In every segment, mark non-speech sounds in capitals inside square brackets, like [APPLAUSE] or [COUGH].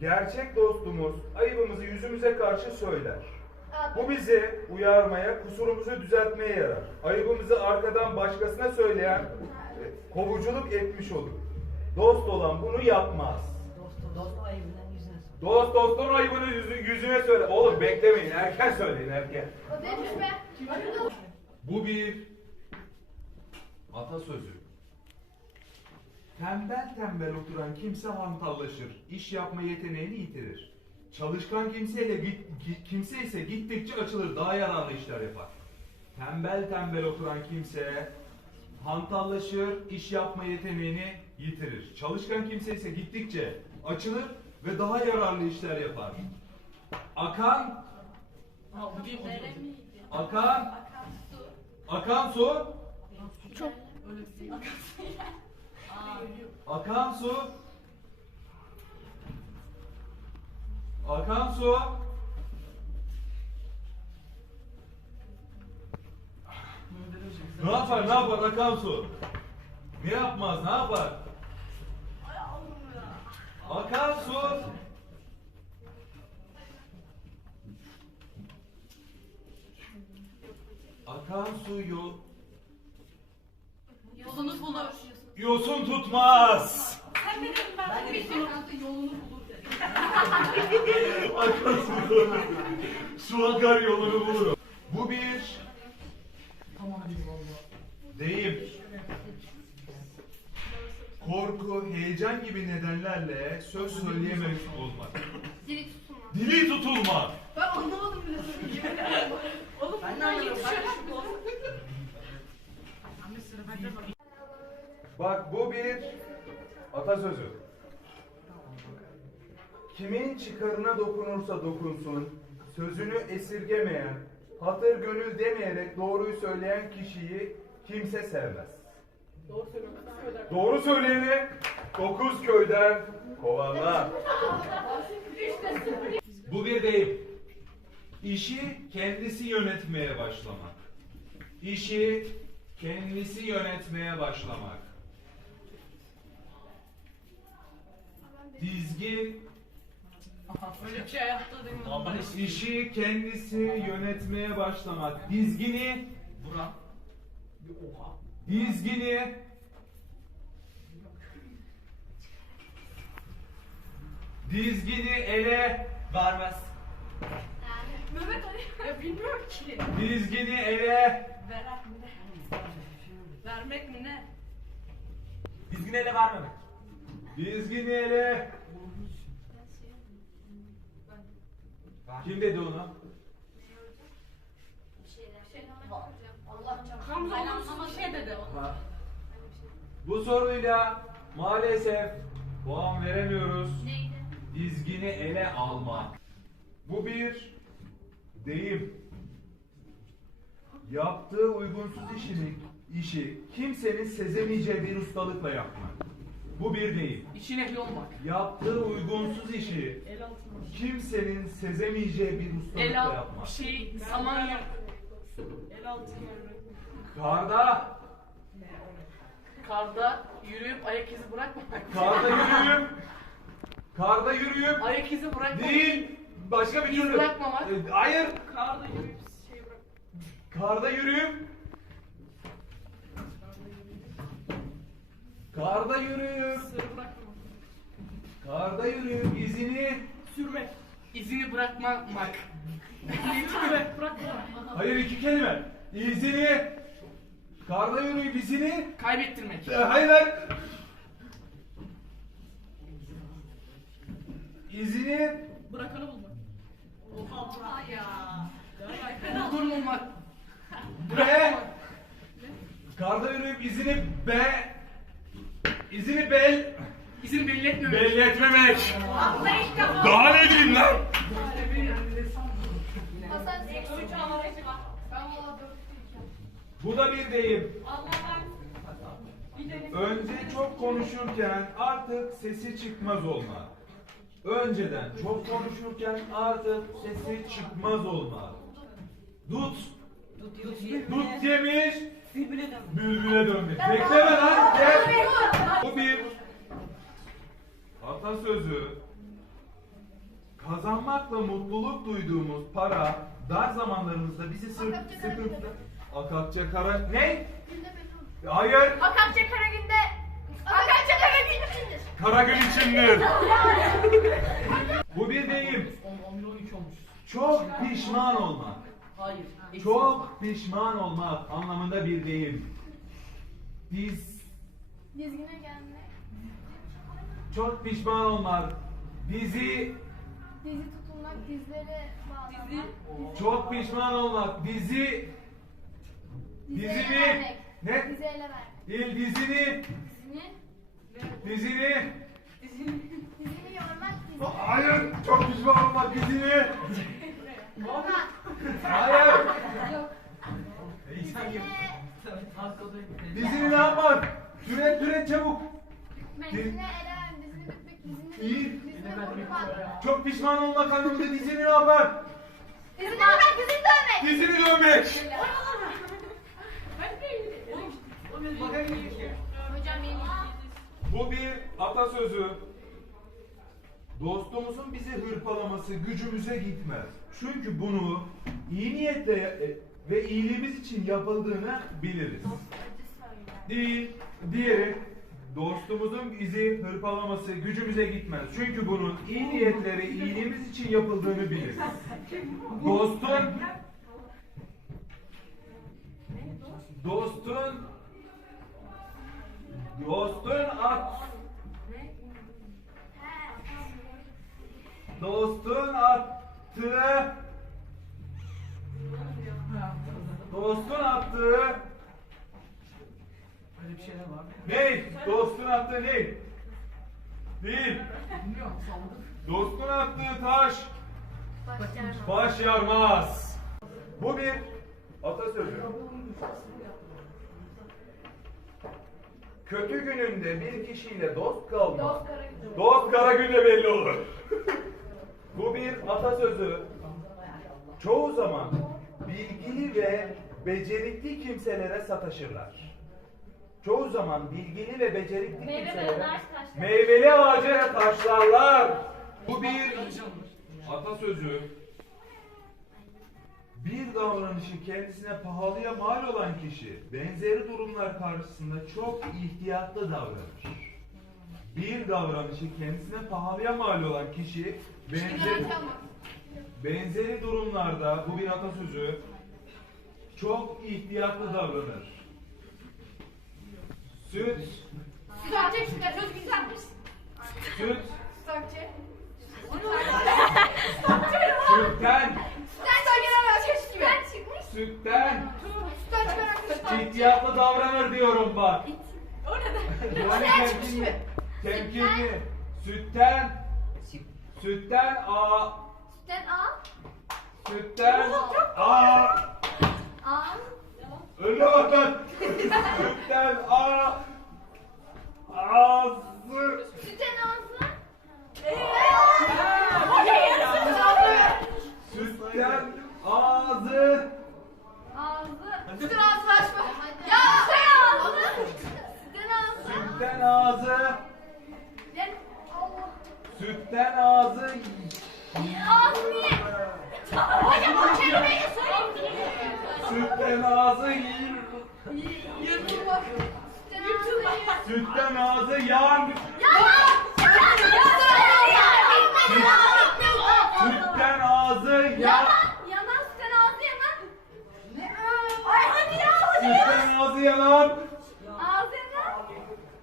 Gerçek dostumuz ayıbımızı yüzümüze karşı söyler. Bu bizi uyarmaya, kusurumuzu düzeltmeye yarar. Ayıbımızı arkadan başkasına söyleyen kovuculuk etmiş olur. Dost olan bunu yapmaz. Dostu dost ayıbından yüzüne. Dost dostun ayıbını yüzü- yüzüne söyle. Oğlum beklemeyin, erken söyleyin erken. O demiş be. Bu bir atasözü. Tembel tembel oturan kimse hantallaşır. İş yapma yeteneğini yitirir. Çalışkan kimseyle kimse ise gittikçe açılır, daha yararlı işler yapar. Tembel tembel oturan kimse hantallaşır, iş yapma yeteneğini yitirir. Çalışkan kimse ise gittikçe açılır ve daha yararlı işler yapar. Akan, akan, Akan su. akan su, Çok. Akan su. [LAUGHS] Akan su. Ne yapar, ne yapar akan su? Ne yapmaz, ne yapar? Akan su. Akan su yol, Yolunu bulur. Yosun tutmaz. Sen dedin ben? Ben de bir şey yolunu bulur su. Akar yolunu bulur. Bu bir deyim. Korku, heyecan gibi nedenlerle söz söyleyememiş olmak. Dili tutulma. Dili tutulmak. Ben anlamadım bile Bak bu bir atasözü. Kimin çıkarına dokunursa dokunsun, sözünü esirgemeyen, hatır gönül demeyerek doğruyu söyleyen kişiyi kimse sevmez. Doğru söyleyeni dokuz köyden kovarlar. Bu bir deyim. İşi kendisi yönetmeye başlamak. İşi kendisi yönetmeye başlamak. Dizgin Öyle bir şey hayatta demiyorum. işi kendisi yönetmeye başlamak. Dizgini Burak. Bir oha. dizgini dizgini ele Vermez. Mehmet Ali. Ya bilmiyorum ki. dizgini ele Vermek mi ne? Vermek mi ne? Dizgin ele vermemek. Dizgini ele kim dedi onu? Allah Hamza olumsuz bir şey dedi. Bu soruyla maalesef puan veremiyoruz. Neydi? Dizgini ele almak. Bu bir deyim. Yaptığı uygunsuz işini, işi kimsenin sezemeyeceği bir ustalıkla yapmak. Bu bir deyim. İçin ehli olmak. Yaptığı uygunsuz işi kimsenin sezemeyeceği bir El ustalıkla alt, yapmak. şey, saman yak. El altına. Karda, Karda yürüyüp ayak izi bırakmamak. karda yürüyüp, karda yürüyüp Ayak izi bırakmamak. değil, başka bir İz türlü. bırakmamak. E, Hayır, Karda yürüyüp şey bırak. Karda yürüyüp Karda yürüyüp. Karda yürüyüp izini Sürmek. İzini bırakmamak. Sürmek. Bırakmamak. Hayır iki kelime İzini Karda yürüyüp izini Kaybettirmek. E, Hayır hayır İzini Bırakanı bulmak. Oha ya. Durdurmamak. Be Karda yürüyüp izini be İzini bel İzini belli etmemek. Belli etmemek Allah ilk defa. Daha ne diyeyim lan Hasan 83 anlayışı var. Ben valla 4 Bu da bir deyim Önce çok konuşurken artık sesi çıkmaz olma. Önceden çok konuşurken artık sesi çıkmaz olma. Dut, Tut tut dut yemiş, Bülbüle döndü. Bülbüle döndü. Bekleme lan gel. Bu bir hata atasözü. Kazanmakla mutluluk duyduğumuz para dar zamanlarımızda bizi sırf Akakça kara sıkıntı... Kara... Ne? Hayır. Akakça kara günde... Akakça kara gün içindir. Kara gün içindir. [LAUGHS] Bu bir deyim. 11-12 olmuş. Çok pişman olmak. Hayır. Çok pişman olmak anlamında bir deyim. Biz Dizgine gelmek. çok pişman olmak. Dizi Dizi tutulmak, dizlere bağlamak. Dizi. çok pişman olmak. Dizi Dizi Dizi ele vermek. Ne? Dizi ele vermek. değil dizini Dizini. dizini Dizini yormak, dizi. Hayır çok pişman olmak dizini. Hayır dizini ne yapmak? Türet türet çabuk. Dizini. İyi. Dizini vurmak. Çok pişman olmak anlamında dizini ne yapar? Dizini dövmek, dizini dövmek. Dizini dövmek. Hocam. Bu bir atasözü. Dostumuzun bizi hırpalaması gücümüze gitmez. Çünkü bunu iyi niyetle e, ve iyiliğimiz için yapıldığını biliriz. Değil, diğeri dostumuzun bizi hırpalaması gücümüze gitmez. Çünkü bunun iyi niyetle ve iyiliğimiz için yapıldığını biliriz. Dostun Dostun Dostun at Dostun attığı Dostun attığı Öyle bir şeyler var. ne? Dostun attığı ne? Değil. Bilmiyorum. Dostun attığı taş baş yarmaz. Bu bir atasözü. Kötü gününde bir kişiyle dost kalma. Dost. Dost kara günde belli olur. Bu bir atasözü. Çoğu zaman bilgili ve becerikli kimselere sataşırlar. Çoğu zaman bilgili ve becerikli Meyve kimselere ve ağaç taşlar. meyveli ağaca taşlarlar. Bu bir atasözü. Bir davranışı kendisine pahalıya mal olan kişi benzeri durumlar karşısında çok ihtiyatlı davranır. Bir davranışı kendisine pahalıya mal olan kişi benzeri, benzeri durumlarda bu bir atasözü çok ihtiyatlı davranır. Süt, Sütçe şurada çocuk güzelmiş. süt, Sütçe. sütten, Sütten çıkmış. Sütten çıkmış. sütten Sütten çıkmış. ihtiyatlı davranır diyorum bak. O ne? O Yani temkinli, temkinli. Sütten, sütten a, Sütten al. sütten a, Al. öyle bakın. Sütten a, ağzı, Sütten ağzı. sütten ağzı, Ağzı. Sütten ağzı açma. Ya sütten ağzı. Sütten ağzı. sütten ağzı, Gel. Allah. sütten ağzı, Ağzı niye? Hocam o kelimeyi söyle. sütten ağzı, Yırtılma. Sütten ağzı yan, sütten ağzı yan. Yanan sütten ağzı yanan. Ay hadi ya ya. Sütten ağzı yanan. Ağzı yanan.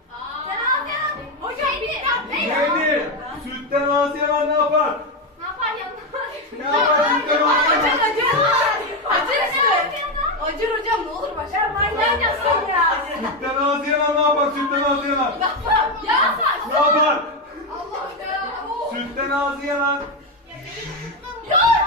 Sütten ağzı yanan. Hocam bitti. Neydi? Sütten ağzı yanan ne yapar? Ne yapar yanan? Ne yapar sütten ağzı yanan? Acır işte. Acır hocam ne olur başka. Ya manyaksın ya. Sütten ağzı yanan ne yapar? Ağzı yanan. Ya Ne yapar? Allah ya. Sütten ağzı yanan. İyi.